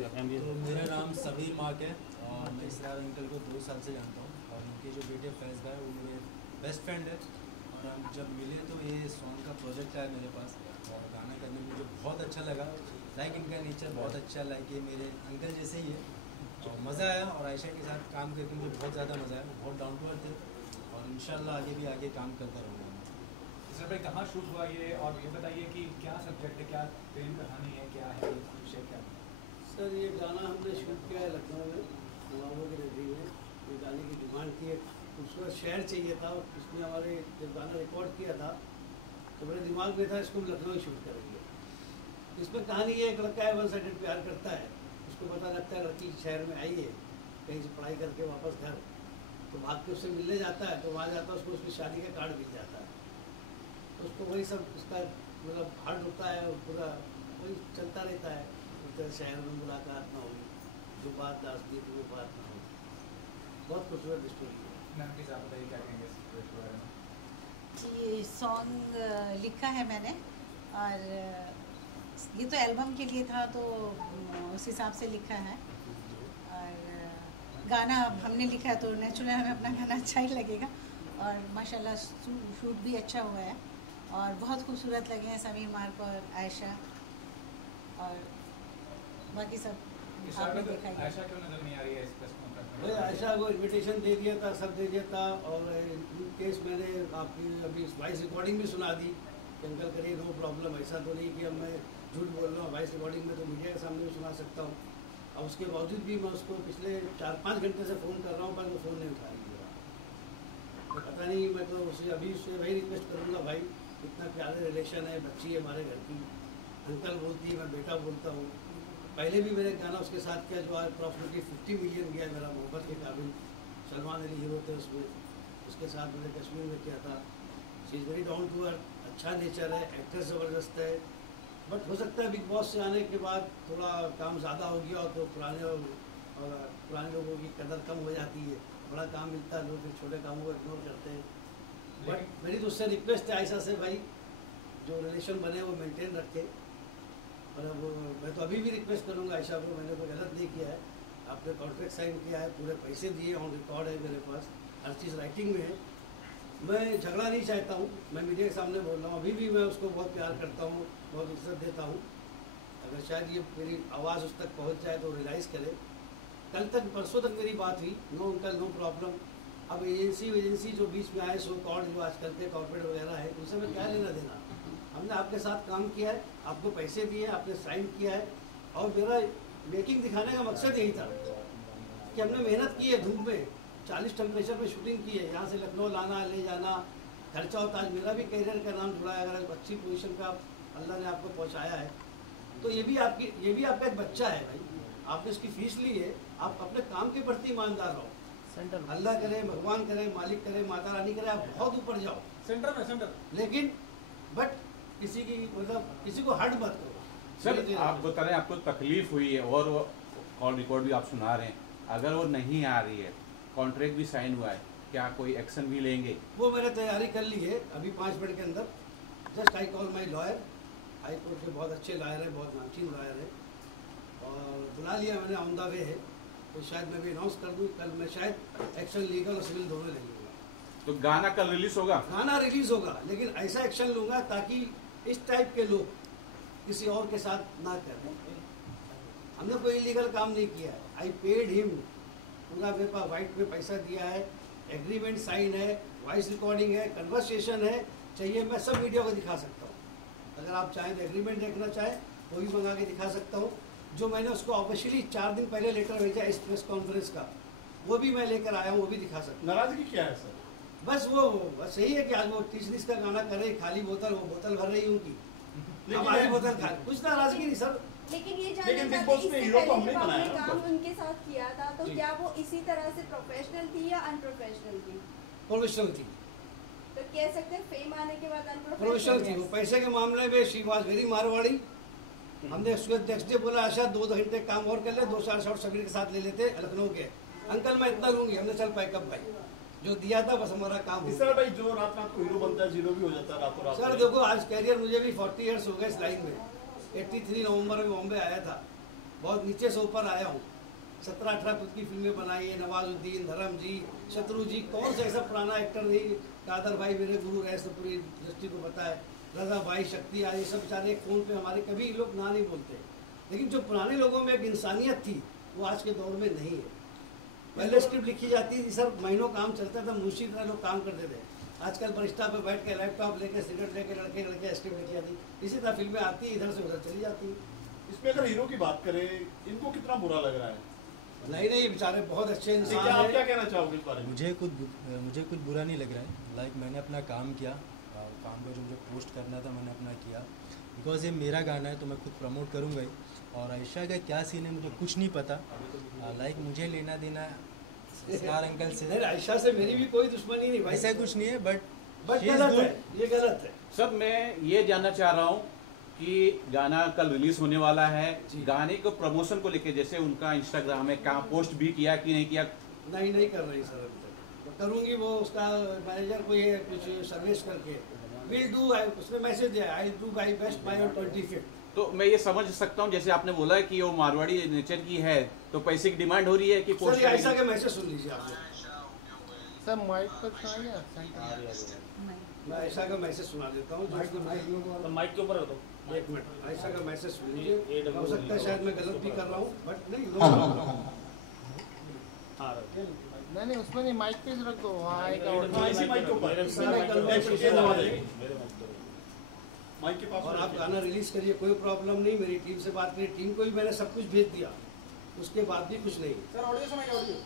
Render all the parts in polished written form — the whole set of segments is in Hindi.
तो मेरा नाम समीर मार्क है और मैं इसरार अंकल को 2 साल से जानता हूँ और उनके जो बेटे फैज़ भाई वो मेरे बेस्ट फ्रेंड है। और हम जब मिले तो ये सॉन्ग का प्रोजेक्ट आया मेरे पास और गाना करने में मुझे बहुत अच्छा लगा। लाइक इनका नेचर बहुत अच्छा, लाइक ये मेरे अंकल जैसे ही है और मज़ा आया। और आयशा के साथ काम करके मुझे बहुत ज़्यादा मज़ा आया, बहुत डाउन टू अर्थ थे और इंशाल्लाह आगे भी आगे काम करता रहूँगा। इसरार भाई कहाँ शूट हुआ ये, और ये बताइए कि क्या सब्जेक्ट है, क्या प्रेम कहानी है, क्या है विषय, क्या सर ये गाना हमने शूट किया है लखनऊ में, नवाबों की नगरी में। ये गाने की डिमांड थी, एक खूबसूरत शहर चाहिए था। इसमें हमारे जब गाना रिकॉर्ड किया था तो मेरे दिमाग में था इसको हम लखनऊ ही शूट करेंगे। इसमें कहानी ये, एक लड़का है वन साइडेड प्यार करता है, उसको पता लगता है लड़की शहर में आई है कहीं से पढ़ाई करके वापस घर, तो भाग के उससे मिलने जाता है। तो वहाँ जाता है, उसको उसकी शादी का कार्ड मिल जाता है। तो उसको वही सब उसका मतलब हार्ट होता है और पूरा वही चलता रहता है। शहर में मुलाकात ना होगी, जो बात दास्ती वो बात ना होगी। बहुत खूबसूरत स्टोरी है। मैम प्लीज़ आप बताइए क्या कहेंगे इस प्रोजेक्ट के बारे में। ये सॉन्ग लिखा है मैंने और ये तो एल्बम के लिए था तो उस हिसाब से लिखा है। और गाना हमने लिखा है तो नेचुरल हमें अपना गाना अच्छा ही लगेगा। और माशाल्लाह शूट भी अच्छा हुआ है और बहुत खूबसूरत लगे हैं समीर मार्क और आयशा, और बाकी सब आपने देखा ही। आयशा क्यों नजर नहीं आ रही है इस प्रेस कॉन्फ्रेंस में? भाई आयशा को इनविटेशन दे दिया था, सब दे दिया था। और इन केस मैंने आपकी अभी वॉइस रिकॉर्डिंग भी सुना दी कि अंकल करिए नो प्रॉब्लम। ऐसा तो नहीं कि अब मैं झूठ बोल रहा हूँ, वॉइस रिकॉर्डिंग में तो मीडिया के सामने भी सुना सकता हूँ। और उसके बावजूद भी मैं उसको पिछले 4-5 घंटे से फ़ोन कर रहा हूँ, पर वो फ़ोन नहीं उठा रही है। तो पता नहीं, मैं तो उसे अभी उससे वही रिक्वेस्ट करूँगा, भाई इतना प्यारे रिलेशन है, बच्ची है हमारे घर की, अंकल बोलती है, मैं बेटा बोलता हूँ। पहले भी मैंने गाना उसके साथ किया जो आज अप्रॉक्सिमेटली 50 मिलियन गया मेरा मोहब्बत के काबिल। सलमान अली हीरो थे उसमें, उसके साथ मैंने कश्मीर में किया था। She is very down to earth, अच्छा नेचर है, एक्टर ज़बरदस्त है। बट हो सकता है बिग बॉस से आने के बाद थोड़ा काम ज़्यादा हो गया और तो पुराने लोगों की कदर कम हो जाती है। बड़ा काम मिलता है, लोग फिर छोटे कामों को इग्नोर करते हैं। बट मेरी तो उससे रिक्वेस्ट है आयशा से, भाई जो रिलेशन बने वो मेंटेन रखे। और अब मैं तो अभी भी रिक्वेस्ट करूँगा आयशा को, मैंने कोई गलत नहीं किया है, आपने कॉन्ट्रैक्ट साइन किया है, पूरे पैसे दिए, ऑन रिकॉर्ड है मेरे पास, हर चीज़ राइटिंग में है। मैं झगड़ा नहीं चाहता हूँ, मैं मीडिया के सामने बोल रहा हूँ। अभी भी मैं उसको बहुत प्यार करता हूँ, बहुत इज्जत देता हूँ। अगर शायद ये मेरी आवाज़ उस तक पहुँच जाए तो रियलाइज़ करे। कल तक परसों तक मेरी बात हुई, नो अंकल नो प्रॉब्लम। अब एजेंसी जो बीच में आए, सो कॉल्ड जो आजकल के कॉर्पोरेट वगैरह है, उनसे मैं क्या लेना देना। हमने आपके साथ काम किया है, आपको पैसे दिए, आपने साइन किया है। और मेरा मेकिंग दिखाने का मकसद यही था कि हमने मेहनत की है, धूप में 40 टेम्परेचर में शूटिंग की है, यहाँ से लखनऊ लाना ले जाना, खर्चा होता है। मेरा भी करियर का नाम जुड़ा है। अगर अच्छी पोजीशन पे अल्लाह ने आपको पहुँचाया है तो ये भी आपका एक बच्चा है भाई, आपने इसकी फीस ली है। आप अपने काम के प्रति ईमानदार रहो। अल्लाह करे, भगवान करे, मालिक करे, माता रानी करे, आप बहुत ऊपर जाओ सेंटर। लेकिन बट किसी की मतलब किसी को हर्ट मत करो। सर आप बता रहे हैं आपको तकलीफ हुई है और कॉल रिकॉर्ड भी आप सुना रहे हैं, अगर वो नहीं आ रही है, कॉन्ट्रैक्ट भी साइन हुआ है, क्या कोई एक्शन भी लेंगे? वो मैंने तैयारी कर ली है अभी 5 मिनट के अंदर। Just I call my lawyer, high court के बहुत अच्छे लॉयर हैं, बहुत नामचीन लॉयर है, और बुला लिया मैंने, ऑन द वे है। तो शायद मैं भी अनाउंस कर दूँ कल। मैं शायद एक्शन लीगल और सिविल दोनों ले लूँगा। तो गाना कल रिलीज होगा? गाना रिलीज होगा, लेकिन ऐसा एक्शन लूँगा ताकि इस टाइप के लोग किसी और के साथ ना करें। हमने कोई इलीगल काम नहीं किया है। आई पेड हिम, पूरा मेरे पास वाइट में पैसा दिया है, एग्रीमेंट साइन है, वॉइस रिकॉर्डिंग है, कन्वर्सेशन है। चाहिए मैं सब मीडिया को दिखा सकता हूँ, अगर आप चाहें तो एग्रीमेंट देखना चाहें वो भी मंगा के दिखा सकता हूँ। जो मैंने उसको ऑफिशियली 4 दिन पहले लेटर भेजा इस प्रेस कॉन्फ्रेंस का, वो भी मैं लेकर आया हूँ, वो भी दिखा सकता हूँ। नाराजगी क्या है सर? बस वो बस यही है कि आज वो 30 का गाना कर रही, खाली बोतल, वो बोतल भर रही उनकी, अब आधी बोतल खा, कुछ नाराजगी नहीं सर। लेकिन ये लेकिन बिग बॉस में हीरो को हमने बनाया जब काम उनके साथ किया था तो क्या वो इसी तरह से प्रोफेशनल थी या अनप्रोफेशनल थी? प्रोफेशनल थी। तो कह सकते हैं फेम आने के बाद प्रोफेशनल थी वो। पैसे के मामले में शी वाज वेरी मारवाड़ी। हमने उसको नेक्स्ट डे बोला आशा 2 घंटे काम और कर ले, 2 4 शॉट समीर के साथ ले लेते लखनऊ के। अंकल मैं इतना लूंगी, हमने चल पैकअप भाई, जो दिया था बस हमारा काम। इस तरह भाई जो रात रात को हीरो बनता है जीरो भी हो जाता है रातों रात। सर देखो आज कैरियर मुझे भी 40 ईयर्स हो गए इस लाइन में। 83 नवंबर में बॉम्बे आया था, बहुत नीचे से ऊपर आया हूँ। 17-18 खुद की फिल्में बनाई है, नवाजुद्दीन, धर्म जी, शत्रु जी, कौन सा ऐसा पुराना एक्टर नहीं। कादर भाई मेरे गुरु रहे तो पूरी इंडस्ट्री को पता है, रजा भाई, शक्ति आई, ये सब बेचारे फ़ोन पे हमारे कभी लोग ना नहीं बोलते, लेकिन जो पुराने लोगों में एक इंसानियत थी वो आज के दौर में नहीं है। पहले स्क्रिप्ट लिखी जाती थी सर, महीनों काम चलता था, मुंशी तरह लोग काम करते थे। आजकल बरिस्टा पे बैठ के लैपटॉप लेके सिगरेट लेके लड़के स्क्रिप्ट लिखी जाती, इसी तरह फिल्में आती इधर से उधर चली जाती। इसमें अगर हीरो की बात करें, इनको कितना बुरा लग रहा है? नहीं बेचारे बहुत अच्छे इंसान क्या आप हैं। क्या कहना चाहोगे इस बारे में? मुझे कुछ बुरा नहीं लग रहा है। लाइक मैंने अपना काम किया, काम का जो मुझे पोस्ट करना था मैंने अपना किया, बिकॉज ये मेरा गाना है तो मैं खुद प्रमोट करूँगा ही। और आयशा का क्या सीन है मुझे कुछ नहीं पता। लाइक मुझे लेना देना स्टार अंकल से, नहीं, आयशा से मेरी भी कोई दुश्मनी नहीं भाई, ऐसा कुछ नहीं है, बट गलत है, ये गलत है। सर मैं ये जानना चाह रहा हूँ कि गाना कल रिलीज होने वाला है, गाने को प्रमोशन को लेके जैसे उनका इंस्टाग्राम में कहाँ पोस्ट भी किया कि नहीं किया? नहीं कर रही सर, अभी तक तो करूँगी। वो उसका मैनेजर कोई है कुछ सर्विस करके, विल डू, उसने मैसेज दिया, I do my best by on 25। तो मैं ये समझ सकता हूँ, जैसे आपने बोला कि वो मारवाड़ी नेचर की है तो पैसे की डिमांड हो रही है कि पोस्ट सर आयशा का मैसेज सुन लीजिए आप लोग। सर माइक पर सुनाइए। मैं आयशा का मैसेज सुना देता हूँ। माइक के ऊपर रख दो। एक मिनट, आयशा का मैसेज सुन लीजिए। हो सकता है शायद मैं गलत भी कर रहा हूँ, बट नहीं नहीं उसमें नहीं, माइक पे रख दो, वहाँ आएगा। इसी माइक के ऊपर माइक के पास। और आप गाना रिलीज करिए, कोई प्रॉब्लम नहीं। मेरी टीम से बात करिए, टीम को भी मैंने सब कुछ भेज दिया, उसके बाद भी कुछ नहीं। सर ऑडियो सुनाइए, ऑडियो।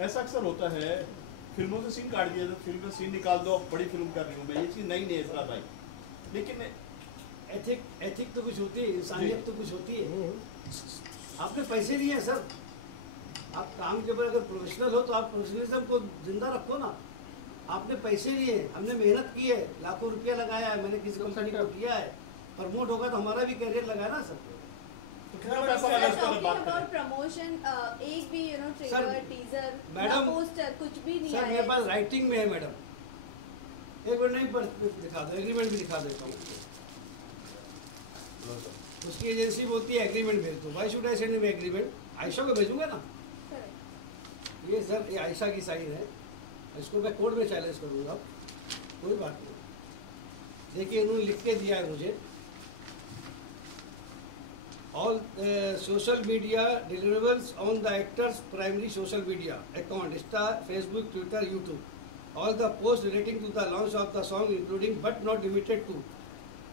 ऐसा अक्सर होता है, फिल्मों से सीन काट दिया, फिल्म का सीन निकाल दो, बड़ी फिल्म कर रही हूँ मैं, ये चीज़ नहीं है इसरार भाई। लेकिन एथिक तो कुछ होती है, इंसानियत तो कुछ होती है। आपने पैसे लिए हैं सर, आप काम के ऊपर अगर प्रोफेशनल हो तो आप प्रोफेशनलिज्म को जिंदा रखो ना। आपने पैसे लिए, हमने मेहनत की है, लाखों रुपया लगाया है, मैंने किसी कंपनी को किया है, प्रमोट होगा तो हमारा भी करियर लगाया ना सर। कितना पैसा लगा इस पर बात करें? प्रमोशन एक भी ट्रेलर, टीजर, मैडम, पोस्टर कुछ भी नहीं सर आया। मेरे पास राइटिंग में है मैडम, एक बार नहीं पर दिखा दो, एग्रीमेंट भी दिखा देता हूँ। उसकी एजेंसी बोलती है एग्रीमेंट भेज दो। Why should I send me agreement? Ayesha को भेजूंगा ना। ये सर ये आयशा की साइन है, इसको मैं कोर्ट में चैलेंज करूँगा, कोई बात नहीं। देखिए इन्होंने लिख के दिया है मुझे, all social media deliverables on the actor's primary social media account, Insta, Facebook, Twitter, YouTube. All the posts relating to the launch of the song including but not limited to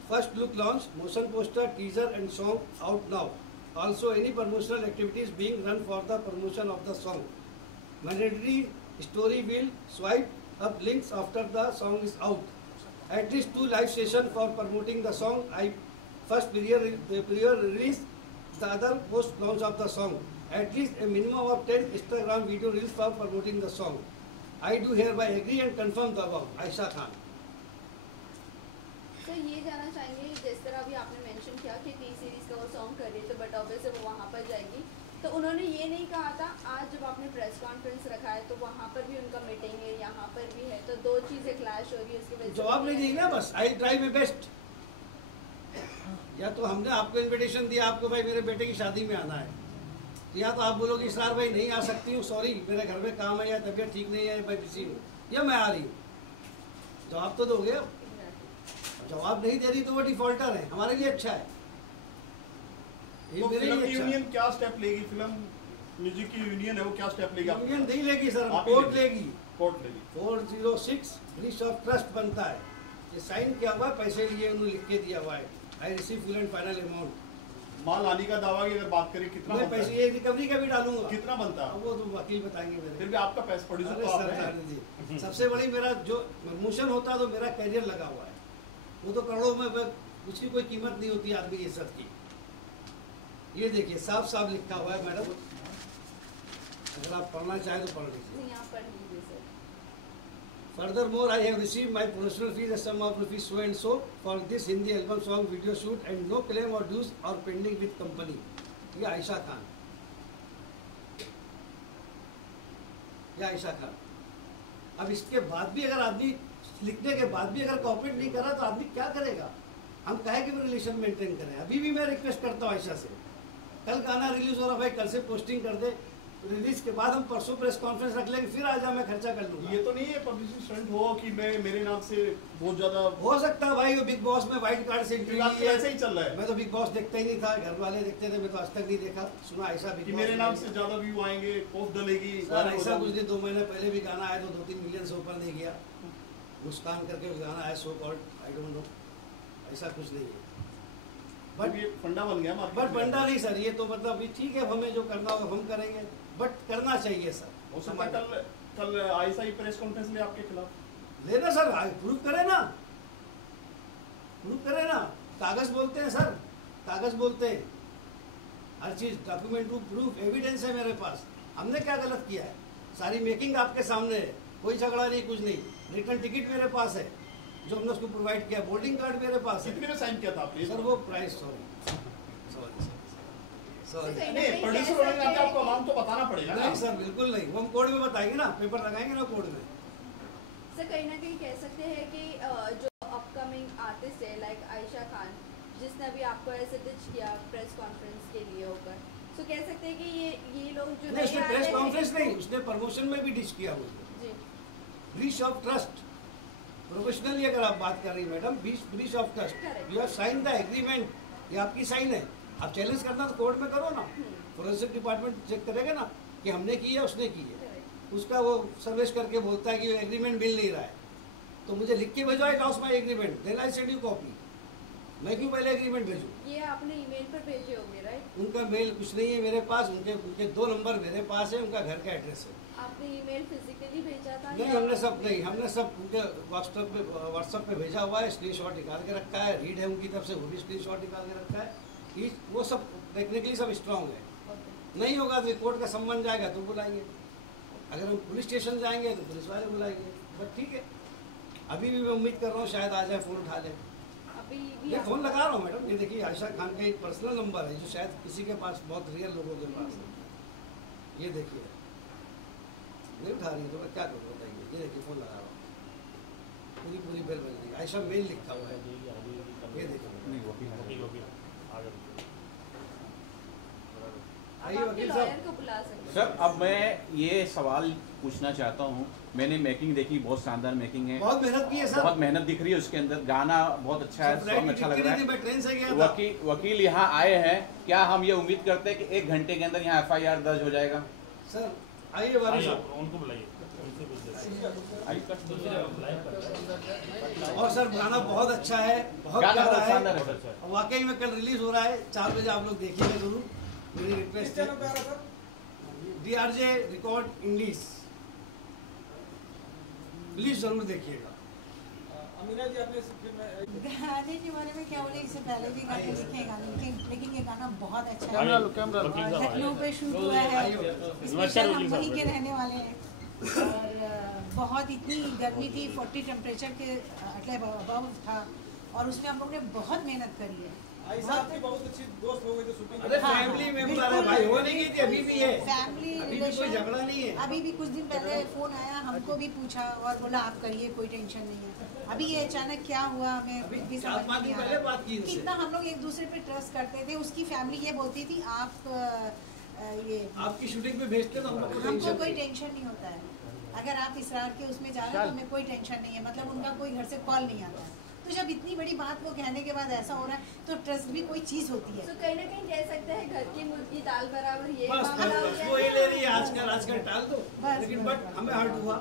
first look launch, motion poster, teaser and song out now. Also any promotional activities being run for the promotion of the song. Mandatory story will swipe up links after the song is out. At least 2 live sessions for promoting the song. First pre-release, the other post launch of the song. At least a minimum of 10 Instagram video reels for promoting the song. I do hereby agree and confirm the above. Aisha Khan. तो ये जानना चाहेंगे, जिस तरह अभी आपने मेंशन किया कि टी सीरीज का वो सॉन्ग कर रही है, तो बट ऑब्वियसली वो वहाँ पर जाएगी, तो उन्होंने ये नहीं कहा था आज जब आपने प्रेस कॉन्फ्रेंस रखा है तो वहाँ पर भी उनका मीटिंग है, यहाँ पर भी है, तो दो चीज़ें क्लैश हो रही है, उसकी वजह से जवाब नहीं देंगे ना, बस आई ट्राई माई बेस्ट। या तो हमने आपको इनविटेशन दिया, आपको भाई मेरे बेटे की शादी में आना है, या तो आप बोलोगे इसरार भाई नहीं आ सकती हूँ, सॉरी मेरे घर में काम है या तबीयत ठीक नहीं है, मैं बिजी हूँ, या मैं आ रही हूँ। जवाब तो दोगे। जवाब नहीं दे रही तो वो डिफॉल्टर है, हमारे लिए अच्छा है। तो फिल्म यूनियन क्या स्टेप लेगी? फिल्म म्यूजिक की यूनियन है, वो क्या स्टेप लेगी? यूनियन नहीं लेगी सर, कोर्ट लेगी। कोर्ट लेगी। 406 लिस्ट ऑफ ट्रस्ट बनता है, ये साइन किया हुआ है, पैसे लिए उन्होंने लिख के दिया हुआ है। I receive full and final amount. माल आने का दावा की अगर बात करें कितना मैं बनता पैसे है? ये रिकवरी का भी डालूंगा। कितना बनता है? अब वो तो वकील बताएंगे मेरे। फिर भी आपका पैसा प्रोड्यूसर अरे तो आप सर, हैं। जाने दीजिए। सबसे बड़ी मेरा जो प्रमोशन होता है तो मेरा करियर लगा हुआ है, वो तो करोड़ों में, उसकी कोई कीमत नहीं होती आदमी की इज्जत की। ये देखिए साफ साफ लिखा हुआ है मैडम, अगर आप पढ़ना चाहें तो पढ़ लीजिए। यहाँ पर लीजिए sir. Furthermore, I have received my professional fees as sum of rupees so and so for this Hindi album song video shoot and no claim or dues are pending with company. ये आयशा खान, ये आयशा खान। अब इसके बाद भी अगर आदमी लिखने के बाद भी अगर कॉपरेट नहीं कर रहा तो आदमी क्या करेगा? हम कहे कि रिलेशन मेंटेन करें। अभी भी मैं रिक्वेस्ट करता हूँ आयशा से, कल गाना रिलीज हो रहा भाई, कल से पोस्टिंग कर दे, रिलीज के बाद हम परसों प्रेस कॉन्फ्रेंस रख लेंगे, फिर आ जा, मैं खर्चा कर लूंगा। ये तो नहीं है पब्लिसिटी स्टंट हो कि मैं मेरे नाम से बहुत ज्यादा हो सकता है भाई, वो बिग बॉस में व्हाइट कार्ड से फिर आजकल ऐसे ही चल रहा है मैं तो बिग बॉस देखता ही नहीं था, घर वाले देखते थे, मैं तो आज तक नहीं देखा सुना ऐसा कि बिग मेरे नाम से ज्यादा व्यू आएंगे, पोस्ट डलेगी। सर ऐसा कुछ नहीं। 2 महीने पहले भी गाना आया तो 2-3 मिलियन से ऊपर नहीं गया, मुस्कान करके गाना आया so called, I don't know, ऐसा कुछ नहीं है। बट ये फंडा बन गया मार्केट बट में। बंडा नहीं सर, ये तो मतलब अभी ठीक है, हमें जो करना होगा हम करेंगे, बट करना चाहिए सर। हो सकता है कल आईएसआ ही प्रेस कॉन्फ्रेंस ले आपके खिलाफ। लेना सर, प्रूफ करे ना, प्रूफ करे ना, कागज बोलते हैं सर, कागज बोलते हैं, हर चीज डॉक्यूमेंट प्रूफ एविडेंस है मेरे पास। हमने क्या गलत किया है? सारी मेकिंग आपके सामने है, कोई झगड़ा नहीं, कुछ नहीं। रिटर्न टिकट मेरे पास है जो हमने उसको प्रोवाइड किया, बोर्डिंग कार्ड मेरे पास है। कितने में साइन किया था आपने? सर वो प्राइस, सॉरी सॉरी नहीं, प्रोड्यूसर होने के नाते आपको अमाउंट तो बताना पड़ेगा ना। नहीं सर, बिल्कुल नहीं, वो हम कोर्ट में बताएंगे ना, पेपर लगाएंगे ना कोर्ट में। सर कहीं ना कहीं कह सकते हैं कि जो अपकमिंग आर्टिस्ट है लाइक आयशा खान, जिसने अभी आपको ऐसे डिच किया प्रेस कॉन्फ्रेंस के लिए होकर, तो कह सकते हैं कि ये लोग जो नहीं, उसने प्रेस कॉन्फ्रेंस नहीं, जी उसने प्रमोशन में भी डिश किया मुझे। ब्रीच ऑफ ट्रस्ट, प्रोफेशनली अगर आप बात कर रही madam, breach of trust, Correct. You have sign the agreement, ये आपकी साइन है। आप चैलेंज करना तो कोर्ट में करो ना, फोरेंसिक डिपार्टमेंट चेक करेगा ना कि हमने की है उसने की है। उसका वो सर्विस करके बोलता है कि एग्रीमेंट मिल नहीं रहा है, तो मुझे लिख के भेजो, I lost my agreement, then I send you copy. मैं क्यों पहले एग्रीमेंट भेजूँ? ये आपने ईमेल पर भेजे होंगे राइट? उनका मेल कुछ नहीं है मेरे पास, उनके 2 नंबर मेरे पास है, उनका घर का एड्रेस है। आपने ईमेल फिजिकली भेजा था? नहीं, हमने सब उनके व्हाट्सएप पे भेजा हुआ है, स्क्रीनशॉट निकाल के रखा है, रीड है उनकी तरफ से, वो भी स्क्रीनशॉट निकाल के रखा है। वो सब टेक्निकली सब स्ट्रांग है। नहीं होगा तो कोर्ट का सम्मान जाएगा तो बुलाएंगे, अगर हम पुलिस स्टेशन जाएंगे तो पुलिस वाले बुलाएंगे। बट ठीक है, अभी भी मैं उम्मीद कर रहा हूँ शायद आ जाए, फ़ोन उठा ले। अभी भी ये फ़ोन लगा रहा हूँ मैडम, ये देखिए आयशा खान का एक पर्सनल नंबर है जो शायद किसी के पास, बहुत रियल लोगों के पास है। ये देखिए, नहीं उठा रही तो मैं क्या करूँ बताइए। ये देखिए फ़ोन लगा रहा हूँ, पूरी बेल बज रही है, आयशा मेल लिखा हुआ है, ये देखिए। आइए आपके वकील लॉयर साहब। को बुला सकते हैं। सर अब मैं ये सवाल पूछना चाहता हूँ, मैंने मेकिंग देखी, बहुत शानदार मेकिंग है, बहुत मेहनत की है सर, बहुत मेहनत दिख रही है उसके अंदर, गाना बहुत अच्छा है, सॉन्ग अच्छा लग रहा है। मैं ट्रेन से गया था। वकील यहाँ आए हैं, क्या हम ये उम्मीद करते हैं कि 1 घंटे के अंदर यहाँ FIR दर्ज हो जाएगा? सर आइए वारिस साहब। उनको बुलाइए। और सर गाना बहुत अच्छा है, बहुत गाना प्यारा बहुत शानदार है, है सर। वाकई में कल रिलीज हो रहा है 4 बजे, आप लोग देखिएगा जरूर, मेरी रिक्वेस्ट है। DRJ रिकॉर्ड इंग्लिश, प्लीज जरूर देखिएगा। अमीना जी आपने फिल्म गाने के बारे में क्या बोले, इससे पहले भी गाने लिखे हैं गाने, लेकिन ये गाना बहुत अच्छा है। कैमरा लो, कैमरा लो। और लखनऊ पे शूट हुआ है, स्पेशल हम वहीं के रहने वाले हैं। और बहुत इतनी गर्मी थी, 40 टेम्परेचर के अबव था, और उसमें हम लोग ने बहुत मेहनत करी है। आयशा आपकी बहुत अच्छी दोस्त हो गई तो शूटिंग अरे हाँ, फैमिली मेंबर है बिल्कुल। भाई, होने की थी, अभी भी है, फैमिली अभी भी कोई रिलेशन। झगड़ा नहीं है। अभी भी कुछ दिन पहले फोन आया, हमको भी पूछा और बोला आप करिए, कोई टेंशन नहीं है। अभी ये अचानक क्या हुआ हमें अभी भी 4-5 समझ दिन नहीं आ पहले रहा। बात की इनसे। कितना हम लोग एक दूसरे पे ट्रस्ट करते थे। उसकी फैमिली ये बोलती थी आप ये आपकी शूटिंग पे भेजते तो हमको हमको टेंशन कोई नहीं। टेंशन नहीं होता है, अगर आप इसरार के उसमें जा रहे हैं तो हमें कोई टेंशन नहीं है, मतलब उनका कोई घर से कॉल नहीं आता है। तो जब इतनी बड़ी बात वो कहने के बाद ऐसा हो रहा है तो ट्रस्ट भी कोई चीज़ होती है। तो कहीं ना कहीं कह सकते हैं घर की मुर्गी दाल बराबर, ये बस मामला हो बस गया वो ही है। ले रही है आजकल टाल दो, बस, लेकिन बस, बट हमें हर्ट हुआ,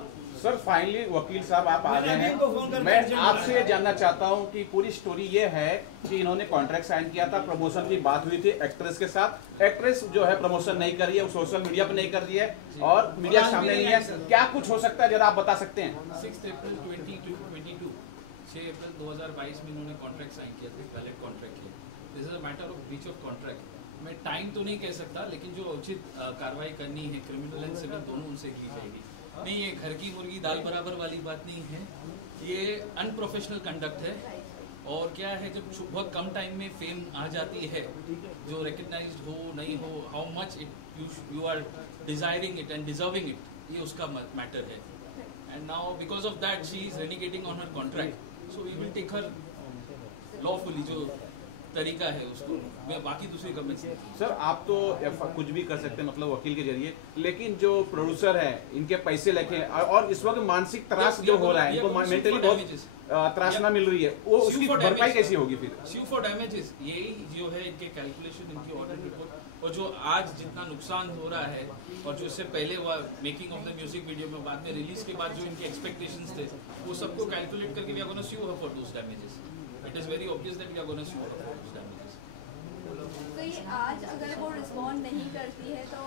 सर फाइनली वकील साहब आप आ गए हैं। मैं आपसे ये जानना चाहता हूँ कि पूरी स्टोरी ये है कि इन्होंने कॉन्ट्रैक्ट साइन किया था, प्रमोशन की बात हुई थी एक्ट्रेस के साथ, एक्ट्रेस जो है प्रमोशन नहीं कर रही है, सोशल मीडिया पे नहीं कर रही है और मीडिया के सामने नहीं है, क्या कुछ हो सकता है जरा आप बता सकते हैं? 6 अप्रैल 2022 6 अप्रैल 2022 में इन्होंने कॉन्ट्रैक्ट साइन किया था, वैलिड कॉन्ट्रैक्ट किया। This is a matter of breach of contract. मैं टाइम तो नहीं कह सकता, लेकिन जो उचित कार्रवाई करनी है क्रिमिनल एंड सिविल दोनों उनसे की जाएगी। नहीं, ये घर की मुर्गी दाल बराबर वाली बात नहीं है, ये अनप्रोफेशनल कंडक्ट है। और क्या है, जब बहुत कम टाइम में फेम आ जाती है, जो रिकग्नाइज्ड हो नहीं हो, how much it you are desiring it and deserving it, ये उसका मैटर है। And now because of that she is renegating on her contract, so we will take her lawfully, जो तरीका है उसको। मैं बाकी दूसरी कमेंट सर आप तो कुछ भी कर सकते हैं मतलब वकील के जरिए, लेकिन जो प्रोड्यूसर है इनके पैसे लेके और इस वक्त मानसिक त्रास जो हो रहा है, इनको मेंटली बहुत त्रास ना मिल रही है, वो उसकी भरपाई कैसी होगी फिर? स्यू फॉर डैमेजेस, यही जो है इनके कैलकुलेशन, इनकी ऑडिट रिपोर्ट, और जो आज जितना नुकसान हो रहा है और जो इससे पहले हुआ making of the music video में, बाद में रिलीज के बाद जो इनके एक्सपेक्टेशंस थे, वो सबको कैलकुलेट करके we are gonna sue her for those damages. It is very obvious that we are gonna sue her for those damages. तो ये आज अगर वो रिस्पॉन्ड नहीं करती है तो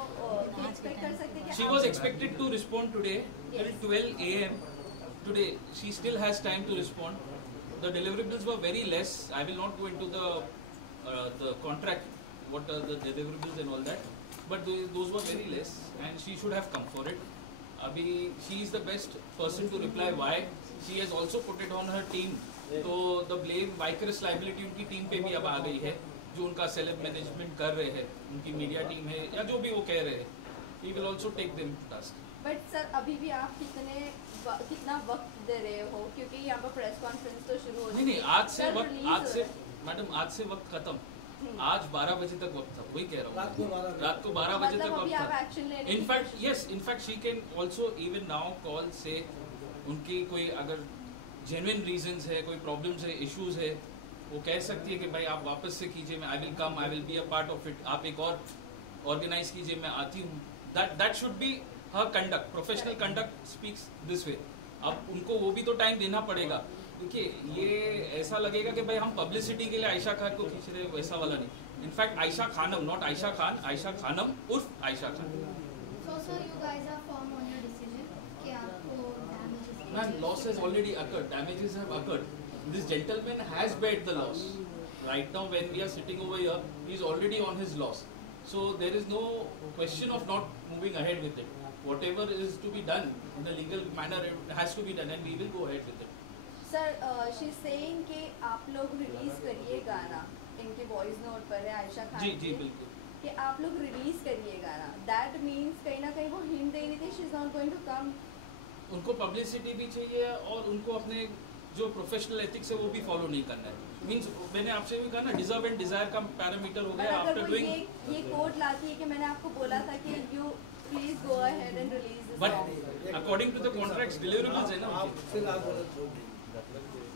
एक्सपेक्ट कर सकते हैं कि She was expected to respond today till 12 a.m. Today she still has time to respond. The deliverables were very less. I will not go into the contract, what are the deliverables and all that. But those were very less, and she should have come for it. Abhi she is the best person to reply why. She has also put it on her team. तो the blame vicarious liability उनकी टीम पे भी अब आ गई है, जो उनका सेलेब मैनेजमेंट कर रहे हैं, उनकी मीडिया टीम है या जो भी वो कह रहे हैं, he will also take them task. But sir अभी भी आप कितना वक्त दे रहे हो, क्योंकि यहाँ पर प्रेस कॉन्फ्रेंस तो शुरू हो नहीं नहीं, आज से मैडम आज से वक्त खत्म। आज 12 बजे तक वक्त था, वही कह रहा हूँ, रात को 12 बजे तक वक्त था। In fact she can also even now call से, उनकी कोई अगर जेन्युइन रीजंस है, कोई प्रॉब्लम्स है, इश्यूज है, वो कह सकती है कि भाई आप वापस से कीजिए, मैं I will come, I will be a part of it, आप एक और ऑर्गेनाइज कीजिए, मैं आती हूँ। That should be her conduct, professional conduct speaks this way. अब उनको वो भी तो टाइम देना पड़ेगा। देखिए, ये ऐसा लगेगा कि भाई हम पब्लिसिटी के लिए आयशा खान को खींच रहे, वैसा वाला नहीं। इनफैक्ट आयशा खानम, नॉट आयशा खान, आयशा खानम उर्फ Ayesha Khan. So sir, you guys are firm on your decision कि आपको damages Ma'am, loss has already occurred. Damages have occurred. This gentleman has paid the loss. Right now, when we are sitting over here, he is already on his loss. So there is no question of not moving ahead with it. Whatever is to be done in a legal manner, it has to be done, and we will go ahead with it. Sir she saying कि आप लोग रिलीज करिए गाना, इनके वॉइस नोट पर है आयशा खान जी जी के, बिल्कुल। कि आप लोग रिलीज करिए गाना। दैट मीन्स कहीं ना कहीं वो हिंट दे रही थी she is not going to come. उनको पब्लिसिटी भी चाहिए और उनको अपने जो प्रोफेशनल एथिक्स है वो भी फॉलो नहीं करना है। मीन्स मैंने आपसे भी कहा ना, डिजर्व एंड डिजायर का पैरामीटर हो गया आफ्टर डूइंग। ये कोड लाती है कि मैंने आपको बोला था कि you please go ahead and release this but song. According to the contracts deliverables है ना आप फिर आप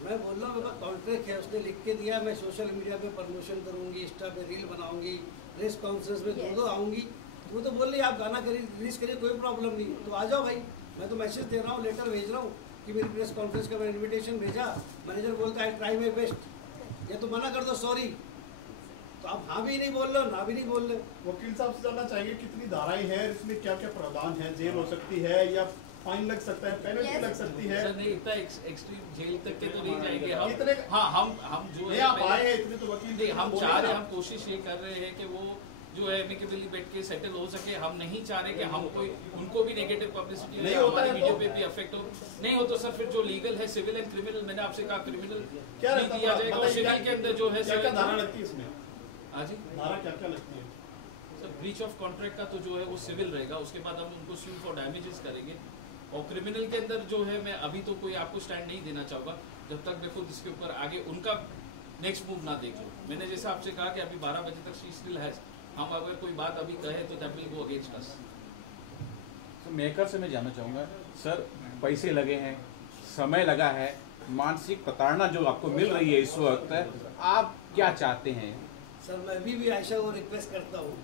मैं बोल रहा हूँ, मेरे पास कॉन्ट्रैक्ट है, उसने लिख के दिया, मैं सोशल मीडिया पे प्रमोशन करूँगी, इंस्टा पे रील बनाऊंगी, प्रेस कॉन्फ्रेंस में दो आऊँगी। वो तो बोल रही आप गाना करिए, रिलीज करिए, कोई प्रॉब्लम नहीं, तो आ जाओ भाई। मैं तो मैसेज दे रहा हूँ, लेटर भेज रहा हूँ कि मेरी प्रेस कॉन्फ्रेंस का मैं इन्विटेशन भेजा, मैनेजर बोलता है ट्राई माई बेस्ट, या तो मना कर दो सॉरी। तो आप हाँ भी नहीं बोल रहे हो, ना भी नहीं बोल रहे। वकील साहब से जानना चाहिए कितनी धाराएं हैं, इसमें क्या क्या प्रावधान है, जेल हो सकती है या फाइन लग सकता है, पेनल्टी लग सकती है? सर नहीं, इतना एक्सट्रीम जेल तक के तो नहीं जाएंगे हम। इतने हाँ, हम जो है आप आए हैं इतने तो वकील नहीं, हम चाह रहे हैं, हम कोशिश ये कर रहे हैं कि वो जो है एमिकेबली बैठ के सेटल हो सके। हम नहीं चाह रहे कि हम कोई उनको भी नेगेटिव पब्लिसिटी नहीं होता है वीडियो तो? पे भी अफेक्ट हो। नहीं हो तो सर फिर जो लीगल है, सिविल एंड क्रिमिनल, मैंने आपसे कहा क्रिमिनल क्या नहीं दिया जाएगा, और सिविल के अंदर जो है क्या क्या धारा लगती है इसमें? हाँ जी, धारा क्या क्या लगती है? सर ब्रीच ऑफ कॉन्ट्रैक्ट का तो जो है वो सिविल रहेगा, उसके बाद हम उनको स्यू फॉर डैमेजेस करेंगे। और क्रिमिनल के अंदर जो है मैं अभी तो कोई आपको स्टैंड नहीं देना चाहूँगा जब तक मैं खुद इसके ऊपर आगे उनका नेक्स्ट मूव ना देख लूँ। मैंने जैसे आपसे कहा कि अभी 12 बजे तक शी स्टिल हैज, हम अगर कोई बात अभी कहे तो that will go against us. Maker से मैं जानना चाहूँगा सर, पैसे लगे हैं, समय लगा है, मानसिक प्रताड़ना जो आपको मिल रही है इस वक्त, आप क्या चाहते हैं? सर मैं भी आयशा को रिक्वेस्ट करता हूँ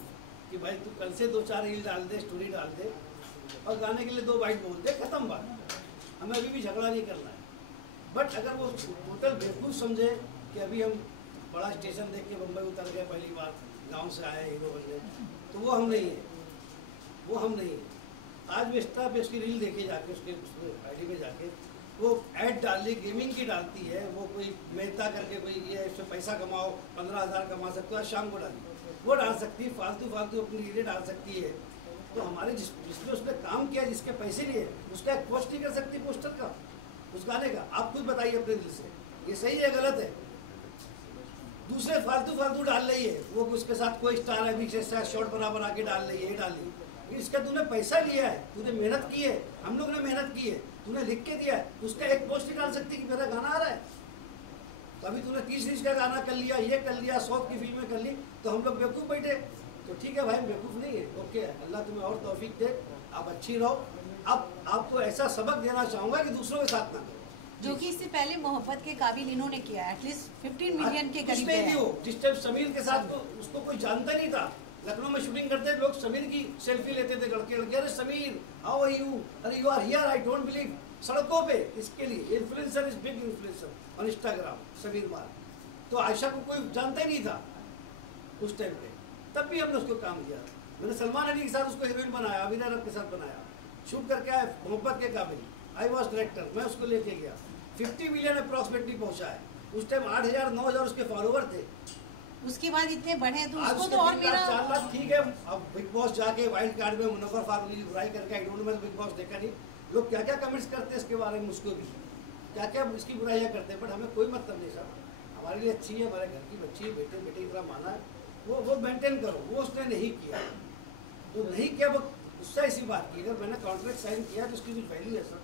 कि भाई तू कल से 2-4 रील डाल दे, स्टोरी डाल दे, और गाने के लिए 2 बाइट बोल दे, खत्म बात। हमें अभी भी झगड़ा नहीं करना है। बट अगर वो टोटल बेवकूफ़ समझे कि अभी हम बड़ा स्टेशन देख के बम्बई उतर गए, पहली बार गांव से आए हीरो बनने, तो वो हम नहीं है, वो हम नहीं है। आज भी इंस्टा पे उसकी रील देखे जाके, उसके आईडी में जाके वो ऐड डाल ली, गेमिंग की डालती है, वो कोई मेहता करके कोई ये इससे पैसा कमाओ, 15,000 कमा सकते हो, आज शाम को डाली, वो डाल सकती है, फालतू अपनी रीलें डाल सकती है। तो हमारे जिसने उसने काम किया, जिसके पैसे लिए, उसका एक पोस्ट नहीं कर सकती पोस्टर का, उस गाने का। आप खुद बताइए अपने दिल से, ये सही है गलत है? दूसरे फालतू डाल रही है, वो उसके साथ कोई स्टार है अभी से शॉर्ट बना के डाल रही है, ये डाल रही। इसका तूने पैसा लिया है, तूने मेहनत की है, हम लोग ने मेहनत की है, तूने लिख के दिया है, उसका एक पोस्ट नहीं डाल सकती कि मेरा गाना आ रहा है। तो अभी तूने 30 सीरीज का गाना कर लिया, ये कर लिया, 100 की फिल्में कर ली, तो हम लोग बेवकूफ़ बैठे। तो ठीक है भाई, बेवकूफ़ नहीं है, ओके, अल्लाह तुम्हें और तौफीक दे, आप अच्छी रहो। अब आपको ऐसा सबक देना चाहूँगा कि दूसरों के साथ ना करो, जो कि इससे पहले मोहब्बत के काबिल इन्होंने किया, एटलीस्ट 15 मिलियन के करीब है। जिस टाइम समीर के साथ तो उसको कोई जानता नहीं था। लखनऊ में शूटिंग करते लोग समीर की सेल्फी लेते थे लड़के, अरे समीर हाउ आर यू, अरे you are here, I don't believe. सड़कों पे इसके लिए influencer is big influencer on Instagram, Sameer मार। तो आयशा को कोई जानता ही नहीं था उस टाइम पे, तब भी हमने उसको काम किया। मैंने सलमान अली के साथ उसको हीरोइन बनाया, अभिनय रब के साथ बनाया, शूट करके आया मोहब्बत के काबिल, आई वॉज डायरेक्टर, मैं उसको लेके गया, 50 मिलियन अप्रॉक्सीमेटली पहुंचा है। उस टाइम 8,000 9,000 उसके फॉलोवर थे, उसके बाद इतने बढ़े तो आज उसको तो और मेरा 4 लाख। ठीक है, अब बिग बॉस जाके वाइल्ड कार्ड में मुनव्वर फारूकी की बुराई करके, आई डोंट नो, मैं बिग बॉस देखा नहीं, लोग क्या क्या कमेंट्स करते हैं इसके बारे में, उसको भी क्या क्या इसकी बुराइयाँ करते हैं, बट हमें कोई मतलब नहीं साहब, हमारे लिए अच्छी है, हमारे घर की बच्ची है, बेटे बेटे की तरह माना है, वो मेंटेन करो। वो उसने नहीं किया, तो नहीं किया, वो उससे ऐसी बात की। अगर मैंने कॉन्ट्रैक्ट साइन किया तो उसकी कुछ वैल्यू है सर,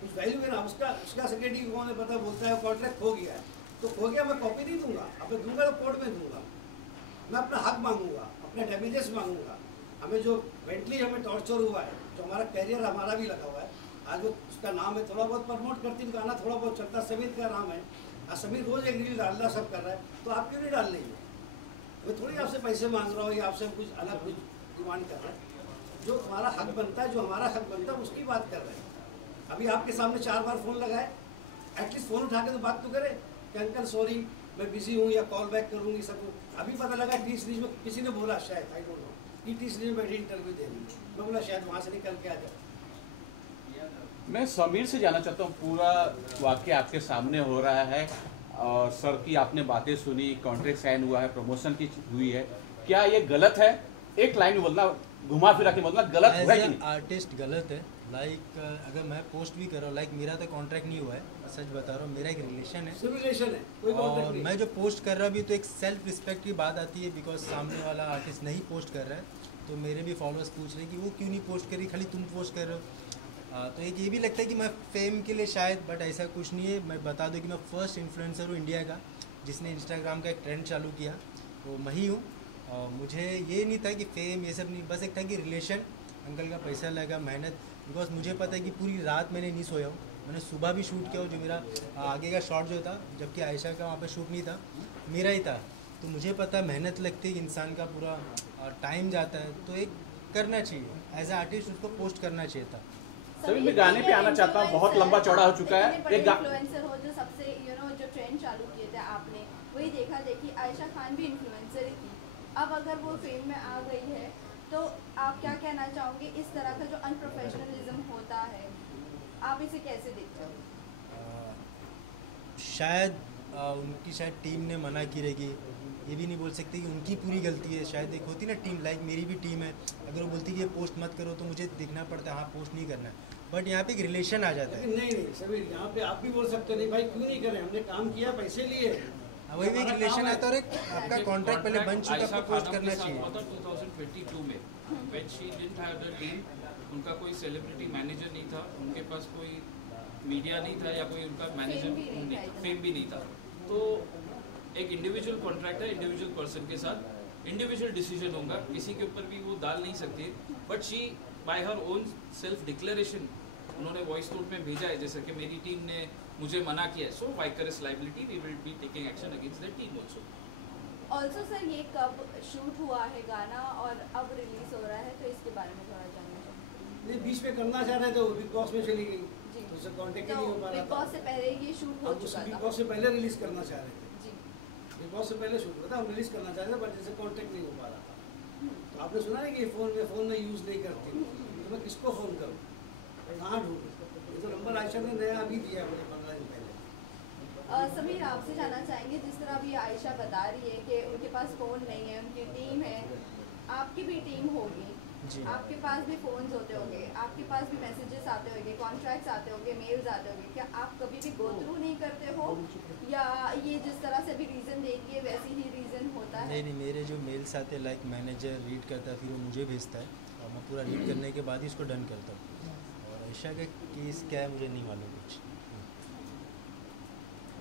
कुछ वैल्यू है ना। उसका सेक्रेटरी कौन है पता, बोलता है कॉन्ट्रैक्ट खो गया है, तो खो गया, मैं कॉपी नहीं दूंगा, अब मैं दूंगा तो कोर्ट में दूंगा, मैं अपना हक मांगूंगा, अपने डैमेजेस मांगूंगा। हमें जो मेंटली हमें टॉर्चर हुआ है, जो हमारा कैरियर हमारा भी लगा हुआ है, आज वो उसका नाम है, थोड़ा बहुत प्रमोट करती है, गाना थोड़ा बहुत चलता, समीर का नाम है, आज समीर रोज एक रील डाल रहा, सब कर रहा है, तो आप क्यों नहीं डाल रही है? मैं थोड़ी आपसे पैसे मांग रहा हूँ या आपसे कुछ अलग कुछ डिमांड कर रहा है। जो हमारा हक बनता है, जो हमारा हक बनता है, उसकी बात कर रहे हैं। अभी आपके सामने 4 बार फ़ोन लगाए, एटलीस्ट फ़ोन उठा के तो बात तो करे कि अंकल सॉरी मैं बिजी हूँ या कॉल बैक करूँगी सब। अभी पता लगा टी सीरीज में किसी ने बोला, शायद आई डोंट नो, कि टी सीरीज में बैठी इंटरव्यू दे रही, मैं बोला शायद वहाँ से निकल के आ जाए। मैं समीर से जानना चाहता हूँ, पूरा वाक़या आपके सामने हो रहा है और सर की आपने बातें सुनी, कॉन्ट्रैक्ट साइन हुआ है, प्रमोशन की हुई है, क्या ये गलत है? एक लाइन में बोलना, घुमा फिरा के बोलना, गलत है कि नहीं? आर्टिस्ट गलत है। लाइक अगर मैं पोस्ट भी कर रहा हूँ, लाइक मेरा तो कॉन्ट्रैक्ट नहीं हुआ है, सच बता रहा हूँ, मेरा एक रिलेशन है, रिलेशन है, कोई कॉन्ट्रैक्ट और नहीं। मैं जो पोस्ट कर रहा हूँ अभी, तो एक सेल्फ रिस्पेक्ट की बात आती है, बिकॉज सामने वाला आर्टिस्ट नहीं पोस्ट कर रहा है, तो मेरे भी फॉलोअर्स पूछ रहे हैं कि वो क्यों नहीं पोस्ट करी, खाली तुम पोस्ट कर रहे हो। तो एक ये भी लगता है कि मैं फेम के लिए शायद, बट ऐसा कुछ नहीं है। मैं बता दूं कि मैं फर्स्ट इन्फ्लुएंसर हूँ इंडिया का जिसने इंस्टाग्राम का एक ट्रेंड चालू किया, वो मैं ही हूँ। और मुझे ये नहीं था कि फेम ये सब नहीं, बस एक था कि रिलेशन, अंकल का पैसा लगा, मेहनत, बिकॉज मुझे पता है कि पूरी रात मैंने नहीं सोया हूँ, मैंने सुबह भी शूट किया, जो मेरा आगे का शॉट जो था, जबकि आयशा का वहाँ पर शूट नहीं था, मेरा ही था। तो मुझे पता मेहनत लगती है, इंसान का पूरा टाइम जाता है, तो एक करना चाहिए एज ए आर्टिस्ट, उसको पोस्ट करना चाहिए था। सभी मैं गाने पे आना चाहता हूँ, बहुत लंबा चौड़ा हो चुका है। एक इन्फ्लुएंसर हो जो सबसे जो ट्रेंड चालू किए थे आपने, वही देखा देखी आयशा खान भी इन्फ्लुएंसर ही थी। अब अगर वो फेम में आ गई है तो आप क्या कहना चाहोगे, इस तरह का जो अनप्रोफेशनलिज्म होता है, आप इसे कैसे देखते हो? शायद उनकी शायद टीम ने मना की रहेगी, ये भी नहीं बोल सकते कि उनकी पूरी गलती है। शायद एक होती ना टीम, लाइक मेरी भी टीम है, अगर वो बोलती है कि ये पोस्ट मत करो तो मुझे देखना पड़ता है, हाँ पोस्ट नहीं करना है, बट यहाँ पे एक रिलेशन आ जाता है। नहीं सभी यहाँ पे आप भी बोल सकते नहीं भाई क्यों नहीं करें, हमने काम किया, पैसे लिए, वही भी एक रिलेशन आता है और एक आपका कॉन्ट्रैक्ट पहले बन चुका है, पोस्ट करना चाहिए। 2022 में when she didn't have the team, उनका कोई सेलिब्रिटी मैनेजर नहीं था, उनके पास कोई मीडिया नहीं था या कोई उनका मैनेजर फेम भी नहीं था, तो एक इंडिविजुअल कॉन्ट्रैक्ट है, इंडिविजुअल पर्सन के साथ इंडिविजुअल डिसीजन होगा, किसी के ऊपर भी वो डाल नहीं सकती। But she bye her own self declaration उन्होंने वॉइस नोट में भेजा है, जैसे कि मेरी टीम ने मुझे मना किया है, so vicarious liability we will be taking action against the team also sir ये कब शूट हुआ है गाना और अब रिलीज हो रहा है, तो इसके बारे में थोड़ा जानना चाहूँगी। ये बीच में करना चाह रहे थे, वो बिग बॉस में चली गई, जी। तो उससे कांटेक्ट तो नहीं हो पा रहा बिग बॉस से पहले ये शूट हो अब चुका बिग था। बॉस से पहले रिलीज करना चाह रहे थे, जी। बिग बॉस से पहले शूट हुआ था, हम रिलीज करना चाह रहे थे, बट जैसे कांटेक्ट नहीं हो पा रहा था। तो आपने सुना है कि फ़ोन में यूज़ नहीं करती, तो मैं किसको फ़ोन करूँ, कहाँ ढूँढूँ? ये तो नंबर आयशा ने नया अभी दिया मुझे 15 दिन पहले। समीर, आपसे जानना चाहेंगे, जिस तरह अभी आयशा बता रही है कि उनके पास फ़ोन नहीं है, उनकी टीम है, आपकी भी टीम होगी, जी। आपके पास भी फ़ोन्स होते होंगे, आपके पास भी मैसेजेस आते होंगे, कॉन्ट्रैक्ट्स आते होंगे, मेल्स आते होंगे, क्या आप कभी भी गो थ्रू नहीं करते हो, या ये जिस तरह से भी रीज़न देती है वैसे ही रीज़न होता है? नहीं, मेरे जो मेल्स आते हैं लाइक मैनेजर रीड करता है, फिर वो मुझे भेजता है और मैं पूरा रीड करने के बाद ही इसको डन करता हूँ। और आयशा का केस क्या है मुझे नहीं मालूम कुछ।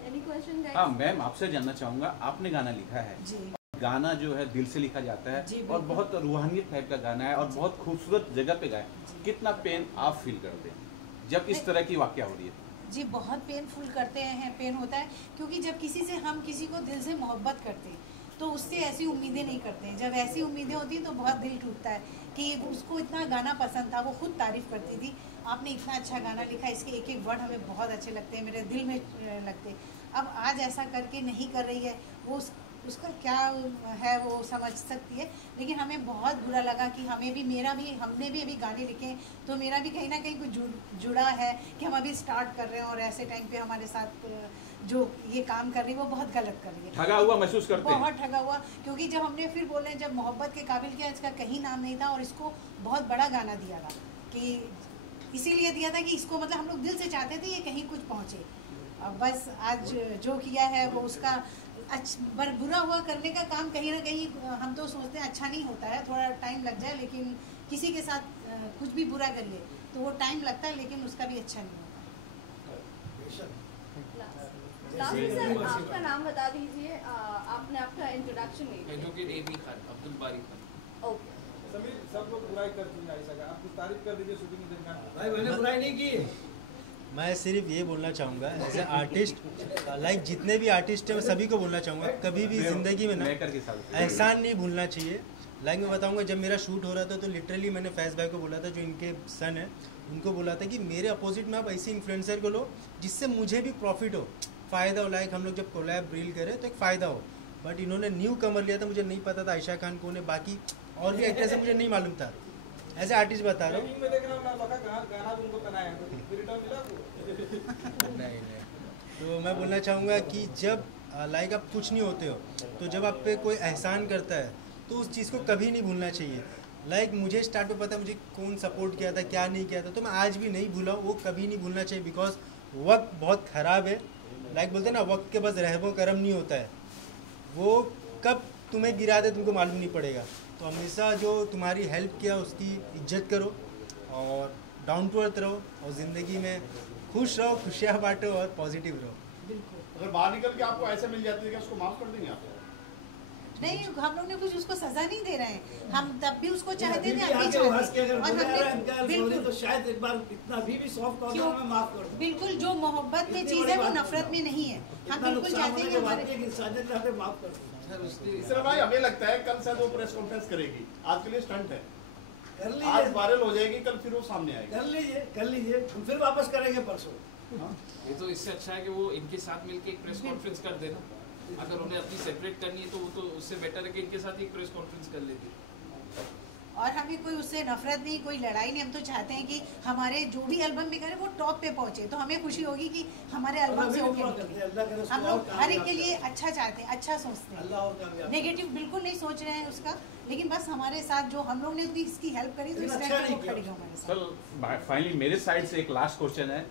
Any question, guys? हाँ मैम, आपसे जानना चाहूँगा, आपने गाना लिखा है, जी गाना जो है दिल से लिखा जाता है जी, और बिल्कुल। बहुत रूहानियत टाइप का गाना है और बहुत खूबसूरत जगह पे गाया, कितना पेन आप फील करते हैं जब इस तरह की वाकया हो रही है? जी, बहुत पेनफुल करते हैं, पेन होता है, क्योंकि जब किसी से हम किसी को दिल से मोहब्बत करते हैं तो उससे ऐसी उम्मीदें नहीं करते हैं। जब ऐसी उम्मीदें होती हैं तो बहुत दिल टूटता है कि उसको इतना गाना पसंद था, वो खुद तारीफ़ करती थी, आपने इतना अच्छा गाना लिखा, इसके एक एक वर्ड हमें बहुत अच्छे लगते हैं, मेरे दिल में लगते। अब आज ऐसा करके नहीं कर रही है, वो उसका क्या है वो समझ सकती है, लेकिन हमें बहुत बुरा लगा कि हमने भी अभी गाने लिखे हैं, तो मेरा भी कहीं ना कहीं कुछ जुड़ा है कि हम अभी स्टार्ट कर रहे हैं और ऐसे टाइम पे हमारे साथ जो ये काम कर रही है वो बहुत गलत कर रही है। ठगा हुआ महसूस करते हैं? बहुत ठगा हुआ, क्योंकि जब हमने फिर बोले जब मोहब्बत के काबिल किया, इसका कहीं नाम नहीं था और इसको बहुत बड़ा गाना दिया था, कि इसीलिए दिया था कि इसको मतलब हम लोग दिल से चाहते थे ये कहीं कुछ पहुँचे। अब बस आज जो किया है वो उसका बुरा हुआ करने का काम कहीं ना कहीं हम तो सोचते हैं अच्छा नहीं होता है, थोड़ा टाइम लग जाए, लेकिन किसी के साथ कुछ भी बुरा करिए तो वो टाइम लगता है, लेकिन उसका भी अच्छा नहीं होता। लास्ट सर, आपका नाम बता दीजिए, आपने आपका इंट्रोडक्शन नहीं दिया। एडवोकेट एबी खान, अब्दुल बारी खान। ओके समीर, सब लोग बुराई कर चुके हैं आयशा का, आप कुछ तारीफ कर दीजिए शूटिंग के दरमियान। भाई मैंने बुराई नहीं की, मैं सिर्फ ये बोलना चाहूँगा एज ए आर्टिस्ट, लाइक जितने भी आर्टिस्ट हैं मैं सभी को बोलना चाहूँगा, कभी भी ज़िंदगी में ना एहसान नहीं भूलना चाहिए। लाइक मैं बताऊँगा, जब मेरा शूट हो रहा था तो लिटरली मैंने फैज़ भाई को बोला था, जो इनके सन है, उनको बोला था कि मेरे अपोजिट में आप ऐसे इन्फ्लुएंसर को लो जिससे मुझे भी प्रॉफिट हो, फ़ायदा हो। लाइक हम लोग जब कोलैब रील करें तो एक फ़ायदा हो, बट इन्होंने न्यू कमर लिया था, मुझे नहीं पता था आयशा खान कौन है, बाकी और भी एक्ट्रेस है मुझे नहीं मालूम था, एज ए आर्टिस्ट बता रहा हूँ। में देख रहा हूँ मैं, बका गाना भी उनको बनाया, फिर रिटर्न मिला आपको? नहीं, तो मैं बोलना चाहूँगा कि जब लाइक आप कुछ नहीं होते हो, तो जब आप पे कोई एहसान करता है तो उस चीज़ को कभी नहीं भूलना चाहिए। लाइक मुझे स्टार्ट में पता मुझे कौन सपोर्ट किया था, क्या नहीं किया था, तो मैं आज भी नहीं भूला, वो कभी नहीं भूलना चाहिए, बिकॉज वक्त बहुत ख़राब है। लाइक बोलते हैं ना, वक्त के बस रहबो करम नहीं होता है, वो कब तुम्हें गिरा दे तुमको मालूम नहीं पड़ेगा। तो हमेशा जो तुम्हारी हेल्प किया उसकी इज्जत करो और डाउन टू अर्थ रहो और ज़िंदगी में खुश रहो, खुशियाँ बांटो और पॉजिटिव रहो। अगर बाहर निकल के आपको ऐसे मिल जाती है, क्या उसको माफ कर देंगे आप? नहीं, हम लोग ने कुछ उसको सजा नहीं दे रहे हैं, हम तब भी उसको चाहते थे, अभी अभी चाहते हैं। और हमने बिल्कुल तो शायद एक बार इतना अभी भी सॉफ्ट कॉर्नर में माफ कर दूं। बिल्कुल जो मोहब्बत में चीज़ है वो नफरत में नहीं है, हम बिल्कुल चाहते हैं कि हमारे हमारे माफ कर दूं। इसरा भाई, हमें लगता है कल शायद वो प्रेस कॉन्फ्रेंस करेगी, आज के लिए स्टंट है, कर आज लीजिए, वायरल हो जाएगी, कल फिर वो सामने आएगी। कर लीजिए, हम फिर वापस करेंगे परसों। ये तो इससे अच्छा है कि वो इनके साथ मिलके एक प्रेस कॉन्फ्रेंस कर देना, अगर उन्हें अपनी सेपरेट करनी है तो वो तो उससे बेटर है कि इनके साथ एक प्रेस कॉन्फ्रेंस कर लेती। और हमें कोई उससे नफरत नहीं, कोई लड़ाई नहीं, हम तो चाहते हैं कि हमारे जो भी एल्बम भी करें वो टॉप पे पहुंचे, तो हमें खुशी होगी कि हमारे एल्बम से होके निकले। हम लोग हर एक के लिए अच्छा चाहते हैं, अच्छा सोचते हैं, नेगेटिव बिल्कुल नहीं सोच रहे हैं उसका, लेकिन बस हमारे साथ जो हम लोग ने भी इसकी हेल्प करी तो इस टाइम पे वो खड़ी है हमारे साथ। सर फाइनली मेरे साइड से एक लास्ट क्वेश्चन है,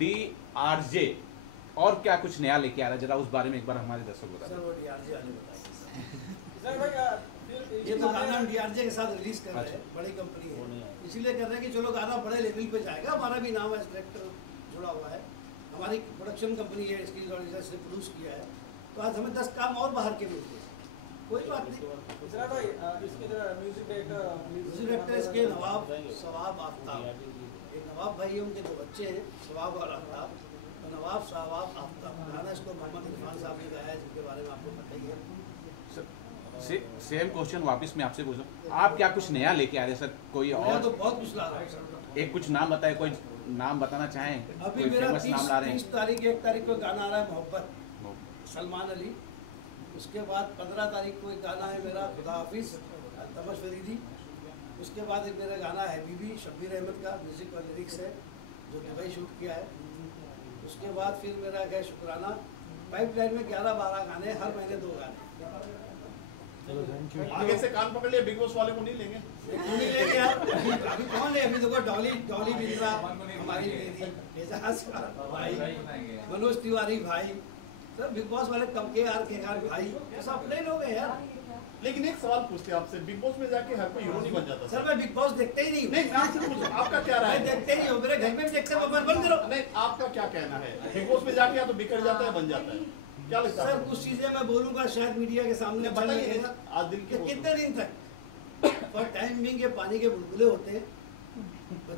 DRJ और क्या कुछ नया लेके आ रहा है, जरा उस बारे में एक बार हमारे दर्शक बता सर वो DRJ वाले बताइए। सर भाई, ये तो गाना हम DRJ के साथ रिलीज कर रहे हैं, बड़ी कंपनी है, इसीलिए कर रहे हैं कि चलो गाना बड़े लेवल पे जाएगा, हमारा भी नाम है, डायरेक्टर जुड़ा हुआ है, हमारी प्रोडक्शन कंपनी है, इसकी से प्रोड्यूस किया है, तो आज हमें 10 काम और बाहर के मिलते हैं, कोई बात नहीं। इसरा भाई, इसके म्यूजिक डायरेक्टर इसके नवाब सवाब आफ्ताब, एक नवाब भाई है, उनके 2 बच्चे हैं, सवाब और आफ्ताब, तो नवाब सवाब आफ्ताब गाना इसको मोहम्मद इरफान साहब ने गाया है, जिनके बारे में आपको पता ही है। सेम क्वेश्चन वापस मैं आपसे पूछ रहा हूँ, आप क्या कुछ नया लेके आ रहे हैं सर? कोई मैं और तो बहुत कुछ ला रहा हूँ सर। एक कुछ नाम बताए, कोई नाम बताना चाहें? अभी कोई मेरा फेमस नाम ला रहे 30 तारीख 1 तारीख को गाना आ रहा है मोहब्बत, सलमान अली। उसके बाद 15 तारीख को एक गाना है मेरा खुदा हाफिज, तमश फरीदी। उसके बाद एक मेरा गाना है बीबी, शब्बीर अहमद का म्यूजिक और लिरिक्स है, जो दुबई शूट किया है। उसके बाद फिर मेरा है शुक्राना। पाइपलाइन में 11-12 गाने, हर महीने 2 गाने। आगे से कान पकड़ लिया, बिग बॉस वाले को नहीं लेंगे? नहीं लेंगे यार, अभी कौन है? अभी देखो डॉली बिंद्रा हमारी दीदी, एजाज भाई, मनोज तिवारी भाई, सब बिग बॉस वाले कम के भाई, सब अपने लोग हैं यार। लेकिन एक सवाल पूछते हैं आपसे, बिग बॉस में जाके हर कोई हीरो नहीं बन जाता सर मैं बिग बॉस देखते ही नहीं। नहीं, मैं आपसे पूछ रहा हूं, आपका क्या राय है? देखते ही हो, मेरे घर में भी देखते हैं, मोबाइल बंद करो। नहीं, आपका क्या कहना है? बिग बॉस में जाके या तो बिगड़ जाता है, बन जाता है, क्या लगता है? सर कुछ चीजें मैं बोलूंगा शायद मीडिया के सामने बताइए आज दिन के कितने दिन तक फॉर टाइम बिंग ये पानी के बुलबुले होते हैं,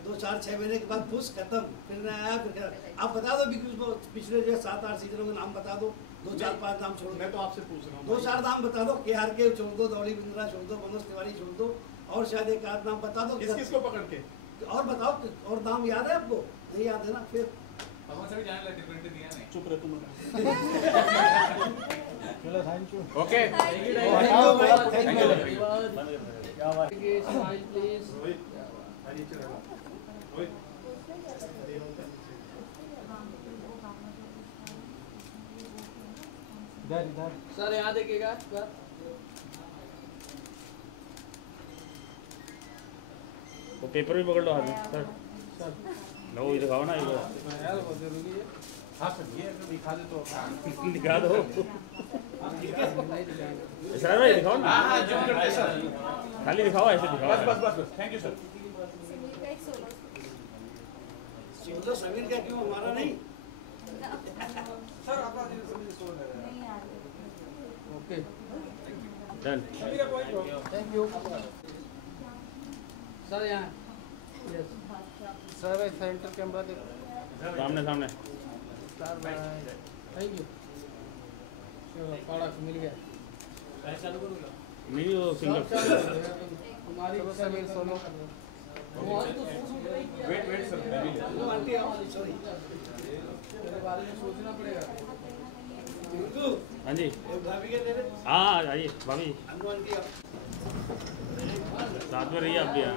2-4-6 महीने के बाद फुस खत्म, फिर नया आया फिर। आप बता दो बिग बॉस पिछले जो 7-8 सीजनों के नाम बता दो, 2-4-5 नाम छोड़। मैं तो आपसे पूछ रहा हूँ 2-4 नाम बता दो, KR के छोड़ दो, डॉली बिंद्रा छोड़ दो, मनोज तिवारी छोड़ दो, और शायद एक आध नाम बता दो। किसको पकड़ के और बताओ, और नाम याद है आपको? नहीं याद है ना? फिर चुप रहे तुम। चलो थैंक यू। ओके, सर यहाँ देखिएगा। वो पेपर भी पकड़ लो हाथ में सर। लो ये दिखाओ ना, ये हाँ सर, ये दिखा दे तो दिखा दो सर, भाई दिखाओ ना। हाँ जूम करते सर, खाली दिखाओ, ऐसे दिखाओ। बस थैंक यू सर। तो समीर का क्यों हमारा नहीं? Okay done, thank you sir यहाँ सर। सेंटर कैमरा देखो, सामने सामने। Thank you. मिल गया। नहीं वो सिंगल। हमारी Sameer solo wait sir, aunty sorry, मेरे बारे में सोचना पड़ेगा। हाँ जी, भाभी के तेरे हाँ आइए भाभी, आंटी साथ में रहिए आप भी। हाँ